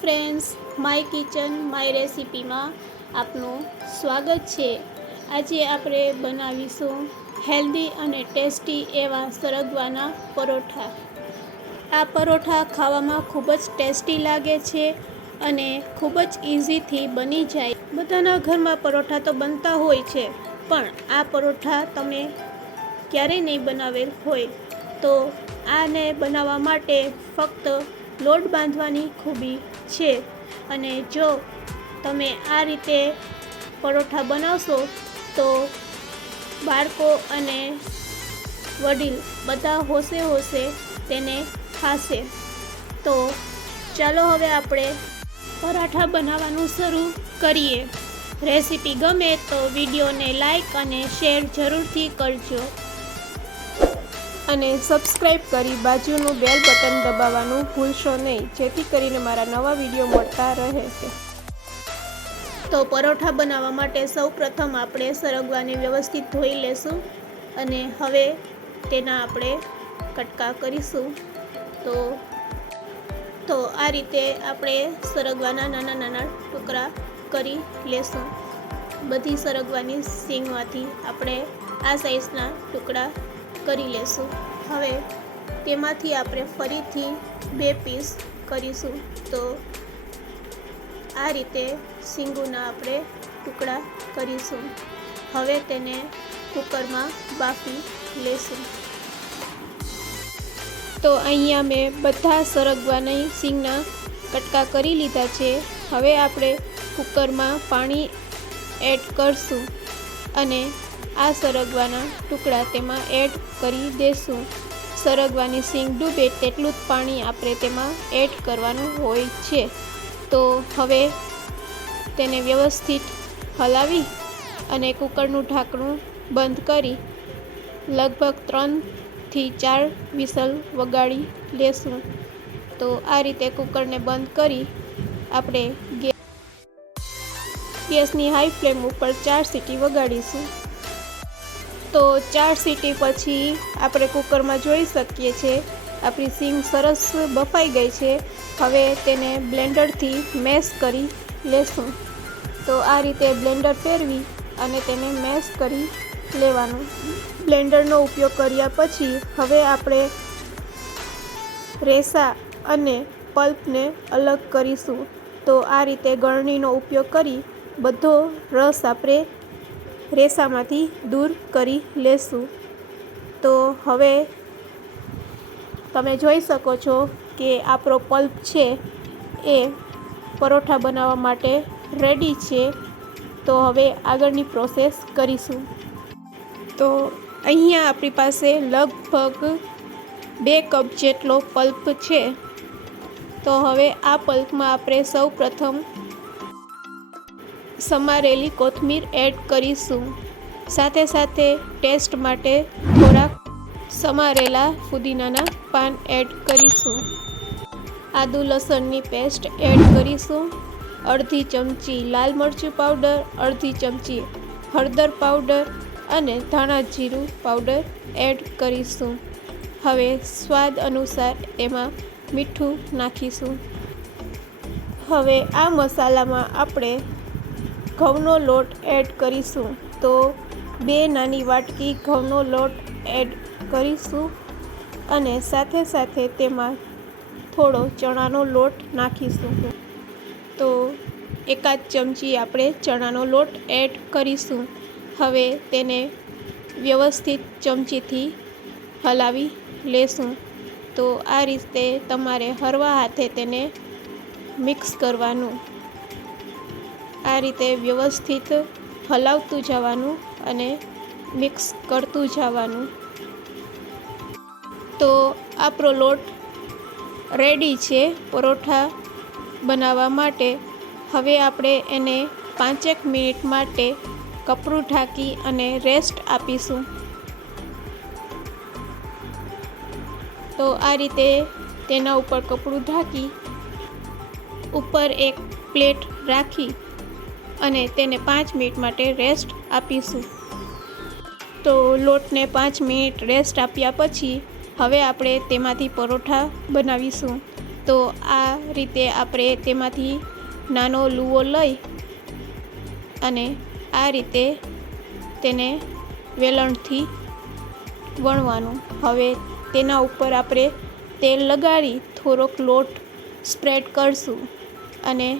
Friends my kitchen my રેસિપીમાં આપનું સ્વાગત છે. આજે આપણે બનાવીશું હેલ્ધી અને ટેસ્ટી એવા સરગવાના પરોઠા. આ પરોઠા ખાવામાં ખૂબ જ ટેસ્ટી લાગે છે અને ખૂબ જ ઇઝીથી બની જાય. બધાના ઘરમાં પરોઠા તો બનતા હોય છે, પણ આ પરોઠા તમે ક્યારેય નહીં બનાવેલ હોય. તો આને બનાવવા માટે ફક્ત લોટ બાંધવાની ખૂબી છે. અને જો તમે આ રીતે પરોઠા બનાવશો, તો બાળકો અને વડીલ બધા હોશે હોશે તેને ખાશે. તો ચાલો હવે આપણે પરાઠા બનાવવાનું શરૂ કરીએ. રેસીપી ગમે તો વિડીયોને લાઈક અને શેર જરૂરથી કરજો. અને સબસ્ક્રાઈબ કરી બાજુનું બેલ બટન દબાવવાનું ભૂલશો નહીં. જેથી કરીને મારા નવા વીડિયો મળતા રહે છે. તો પરોઠા બનાવવા માટે સૌ પ્રથમ આપણે સરગવાને વ્યવસ્થિત ધોઈ લેશું અને હવે તેના આપણે કટકા કરીશું. તો તો આ રીતે આપણે સરગવાના નાના નાના ટુકડા કરી લેશું. બધી સરગવાની સીંગમાંથી આપણે આ સાઈઝના ટુકડા કરી લેશું. હવે તેમાંથી આપણે ફરીથી બે પીસ કરીશું. તો આ રીતે સિંગુના આપણે ટુકડા કરીશું. હવે તેને કુકરમાં બાફી લેશું. તો અહીંયા મેં બધા સરગવાની સિંગના કટકા કરી લીધા છે. હવે આપણે કુકરમાં પાણી એડ કરશું અને આ સરગવાના ટુકડા તેમાં એડ કરી દેશું. સરગવાની સિંગ ડૂબે તેટલું જ પાણી આપણે તેમાં એડ કરવાનું હોય છે. તો હવે તેને વ્યવસ્થિત હલાવી અને કુકરનું ઢાંકણું બંધ કરી લગભગ ત્રણથી ચાર વિસલ વગાડી લેશું. તો આ રીતે કુકરને બંધ કરી આપણે ગેસની હાઈ ફ્લેમ ઉપર ચાર સીટી વગાડીશું. તો ચાર સીટી પછી આપણે કુકરમાં જોઈ શકીએ છીએ. આપણી સીંગ સરસ બફાઈ ગઈ છે. હવે તેને બ્લેન્ડરથી મેશ કરી લેશું. તો આ રીતે બ્લેન્ડર ફેરવી અને તેને મેશ કરી લેવાનું. બ્લેન્ડરનો ઉપયોગ કર્યા પછી હવે આપણે રેસા અને પલ્પને અલગ કરીશું. તો આ રીતે ગળણીનો ઉપયોગ કરી બધો રસ આપણે રેસામાંથી દૂર કરી લેશું. તો હવે તમે જોઈ શકો છો કે આપણો પલ્પ છે એ પરોઠા બનાવવા માટે રેડી છે. તો હવે આગળની પ્રોસેસ કરીશું. તો અહીંયા આપણી પાસે લગભગ બે કપ જેટલો પલ્પ છે. તો હવે આ પલ્પમાં આપણે સૌ પ્રથમ સમારેલી કોથમીર એડ કરીશું. સાથે સાથે ટેસ્ટ માટે થોડાક સમારેલા ફુદીનાના પાન એડ કરીશું. આદુ લસણની પેસ્ટ એડ કરીશું. અડધી ચમચી લાલ મરચું પાવડર, અડધી ચમચી હળદર પાવડર અને ધાણા જીરું પાવડર એડ કરીશું. હવે સ્વાદ અનુસાર એમાં મીઠું નાખીશું. હવે આ મસાલામાં આપણે ઘઉંનો લોટ એડ કરીશું. તો બે નાની વાટકી ઘઉંનો લોટ એડ કરીશું અને સાથે સાથે તેમાં થોડો ચણાનો લોટ નાખીશું. તો એકાદ ચમચી આપણે ચણાનો લોટ એડ કરીશું. હવે તેને વ્યવસ્થિત ચમચીથી હલાવી લેશું. તો આ રીતે તમારે હરવા હાથે તેને મિક્સ કરવાનું. આ રીતે વ્યવસ્થિત હલાવતું જવાનું અને મિક્સ કરતું જવાનું. તો આપણો લોટ રેડી છે પરોઠા બનાવવા માટે. હવે આપણે એને પાંચેક મિનિટ માટે કપડું ઢાંકી અને રેસ્ટ આપીશું. તો આ રીતે તેના ઉપર કપડું ઢાંકી, ઉપર એક પ્લેટ રાખી અને તેને પાંચ મિનિટ માટે રેસ્ટ આપીશું. તો લોટને પાંચ મિનિટ રેસ્ટ આપ્યા પછી હવે આપણે તેમાંથી પરોઠા બનાવીશું. તો આ રીતે આપણે તેમાંથી નાનો લુવો લઈ અને આ રીતે તેને વેલણથી વણવાનું. હવે તેના ઉપર આપણે તેલ લગાડી થોડોક લોટ સ્પ્રેડ કરશું અને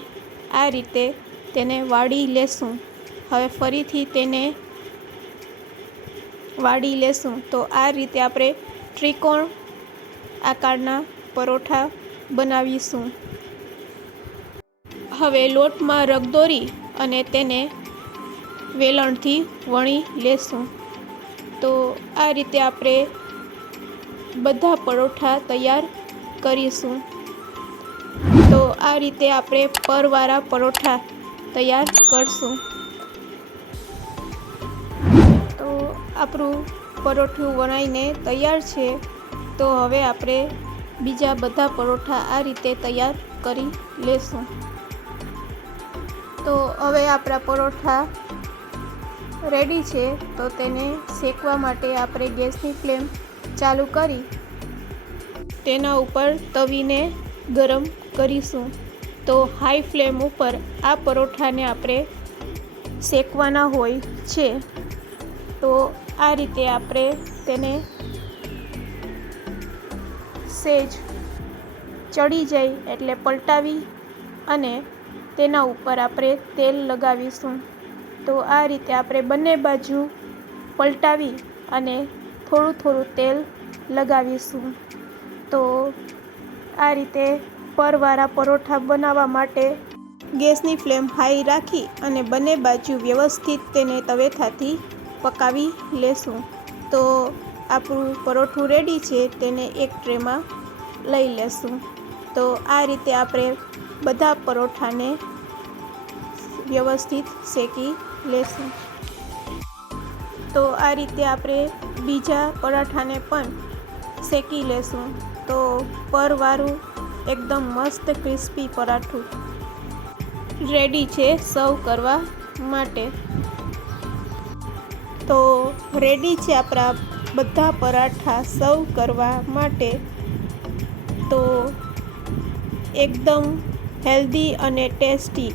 આ રીતે તેને વાળી લેશું. હવે ફરીથી તેને વાળી લેશું. તો આ રીતે આપણે ત્રિકોણ આકારના પરોઠા બનાવીશું. હવે લોટમાં રગદોરી અને તેને વેલણથી વણી લેશું. તો આ રીતે આપણે બધા પરોઠા તૈયાર કરીશું. તો આ રીતે આપણે પરવાળા પરોઠા તૈયાર કરશું. તો આપણું પરોઠું વણાઈને તૈયાર છે. તો હવે આપણે બીજા બધા પરોઠા આ રીતે તૈયાર કરી લેશું. તો હવે આપણા પરોઠા રેડી છે. તો તેને શેકવા માટે આપણે ગેસની ફ્લેમ ચાલુ કરી. તેના ઉપર તવીને ગરમ કરીશું. તો હાઈ ફ્લેમ ઉપર આ પરોઠાને આપણે શેકવાના હોય છે. તો આ રીતે આપણે તેને સેજ ચડી જાય એટલે પલટાવી અને તેના ઉપર આપણે તેલ લગાવીશું. તો આ રીતે આપણે બંને બાજુ પલટાવી અને થોડું થોડું તેલ લગાવીશું. તો આ રીતે પરવાળા પરોઠા બનાવવા માટે ગેસની ફ્લેમ હાઈ રાખી અને બંને બાજુ વ્યવસ્થિત તેને તવેથાથી પકાવી લેશું. તો આપણું પરોઠું રેડી છે, તેને એક ટ્રેમાં લઈ લેશું. તો આ રીતે આપણે બધા પરોઠાને વ્યવસ્થિત શેકી લેશું. તો આ રીતે આપણે બીજા પરાઠાને પણ શેકી લેશું. તો પરવાળું એકદમ મસ્ત ક્રિસ્પી પરાઠું રેડી છે સર્વ કરવા માટે. તો રેડી છે આપણા બધા પરાઠા સર્વ કરવા માટે. તો એકદમ હેલ્ધી અને ટેસ્ટી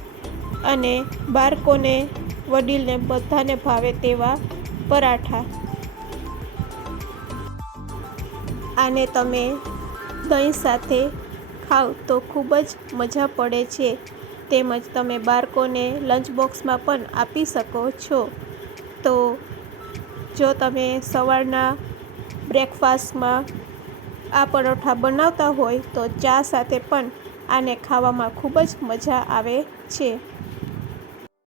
અને બાળકોને, વડીલને, બધાને ભાવે તેવા પરાઠા. આને તમે દહીં સાથે ખાવ તો ખૂબ જ મજા પડે છે. તેમજ તમે બાળકોને લંચ બોક્સમાં પણ આપી શકો છો. તો જો તમે સવારના બ્રેકફાસ્ટમાં આ પરોઠા બનાવતા હોય, તો ચા સાથે પણ આને ખાવામાં ખૂબ જ મજા આવે છે.